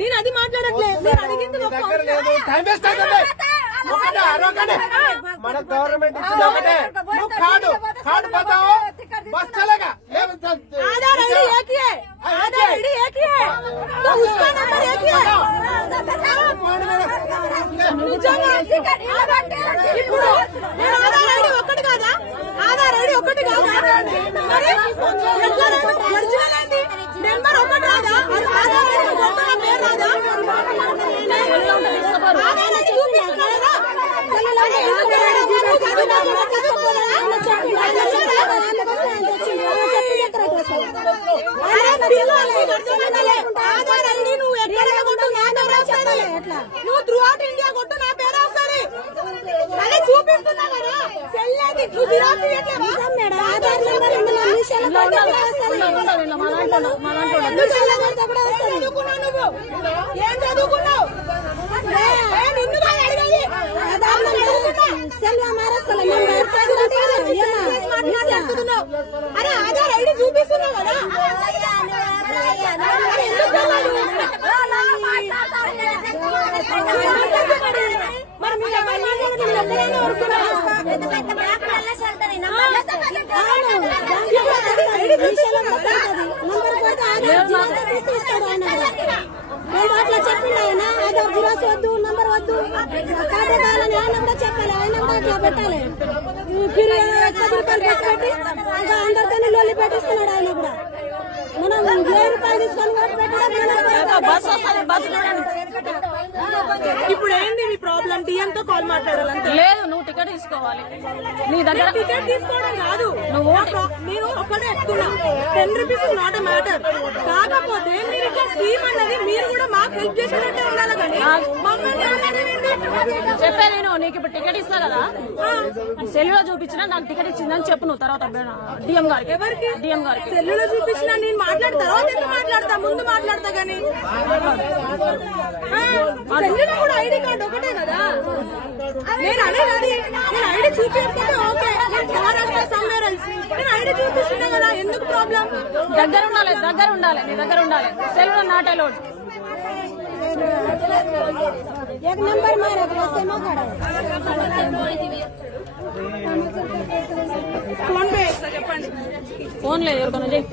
నేను అది మాట్లాడట్లేదు. నేను అడిగింది మన గవర్నమెంట్ ఇచ్చింది ఒకటే, నువ్వు కాడు పోతావు బస్ చలేగా. आधार आईडी एक ही है, आधार आईडी एक ही है, तो उसका नंबर एक ही है. ఇప్పుడు నేను ఆధార్ ఐడి ఒకటి కాదా? ఆధార్ ఐడి ఒకటి కాదా? మరి ఒరిజినల్ ఏంటి? నెంబర్ ఒకటి రాదా? ఆధార్ ఐడి కొత్తగా పేరు రాదా? ఆధార్ ఐడి చూపిస్తున్నారా? ఆధార్ ఐడి నువ్వు ఎక్కడ కొట్టు నా పేరు వస్తుంది. నువ్వు త్రూ అవుట్ ఇండియా కొట్టు నా పేరు వస్తుంది. అదే చూపిస్తున్నా కదా సెల్లేది నువ్వు జిరాక్స్ ఇవ్వట్లేదా? ఆధార్ నెంబర్ చదువుకున్నావు నువ్వు ఏం చదువుకున్నావు? అరే ఆధార్ ఐడి చూపిస్తున్నావు కదా. మరి మీరు అట్లా చెప్పిండు ఆయన. ఆధార్ జిరాక్స్ వద్దు, నంబర్ వద్దు, ఖాతా కావాలని ఆయన కూడా చెప్పాలి. ఆయన కూడా అట్లా పెట్టాలి. పెట్టి ఇంకా అందరితో లొల్లి పెట్టిస్తున్నాడు ఆయన కూడా. మనం 1000 రూపాయలు తీసుకొని ఇప్పుడు ఏంది మీ ప్రాబ్లం? టీఎం తో కాల్ మాట్లాడాలంటే లేదు, నువ్వు టికెట్ తీసుకోవాలి. నీ దగ్గర టికెట్ తీసుకోవడం కాదు. నేను ఒకటే చెప్తున్నా, 10 రూపీస్ నాట్ ఎ మ్యాటర్. కాకపోతే మీరు ఇట్లా స్కీమ్ అన్నది మీరు కూడా మాకు హెల్ప్ చేసినట్టే ఉండాలి. కానీ చెప్పే నేను నీకు ఇప్పుడు టికెట్ ఇస్తా కదా, సెల్లులో చూపించినా నాకు టికెట్ ఇచ్చిందని చెప్పు నువ్వు. తర్వాత డిఎం గారికి. ఎవరికి? డిఎం గారికి. సెల్లులో చూపించినా నేను మాట్లాడతా, తర్వాత ఎందుకు మాట్లాడతా? ముందు మాట్లాడతా. కానీ సెల్లులో కూడా ఐడి కార్డు ఒకటే కదా. నేను అనేది నేను ఐడి చూపించకపోతే ఓకే, మహారాష్ట్ర సమ్వేర్ ఎల్స్ నేను ఐడి చూపిస్తున్నా కదా, ఎందుకు ప్రాబ్లం? దగ్గర ఉండాలి, దగ్గర ఉండాలి, నీ దగ్గర ఉండాలి. సెల్లులో నాట్ అలౌడ్. एक नंबर मारे ఫోన్ పే చెప్పండి. ఫోన్ లేదు ఎవరికైనా చెయ్యి.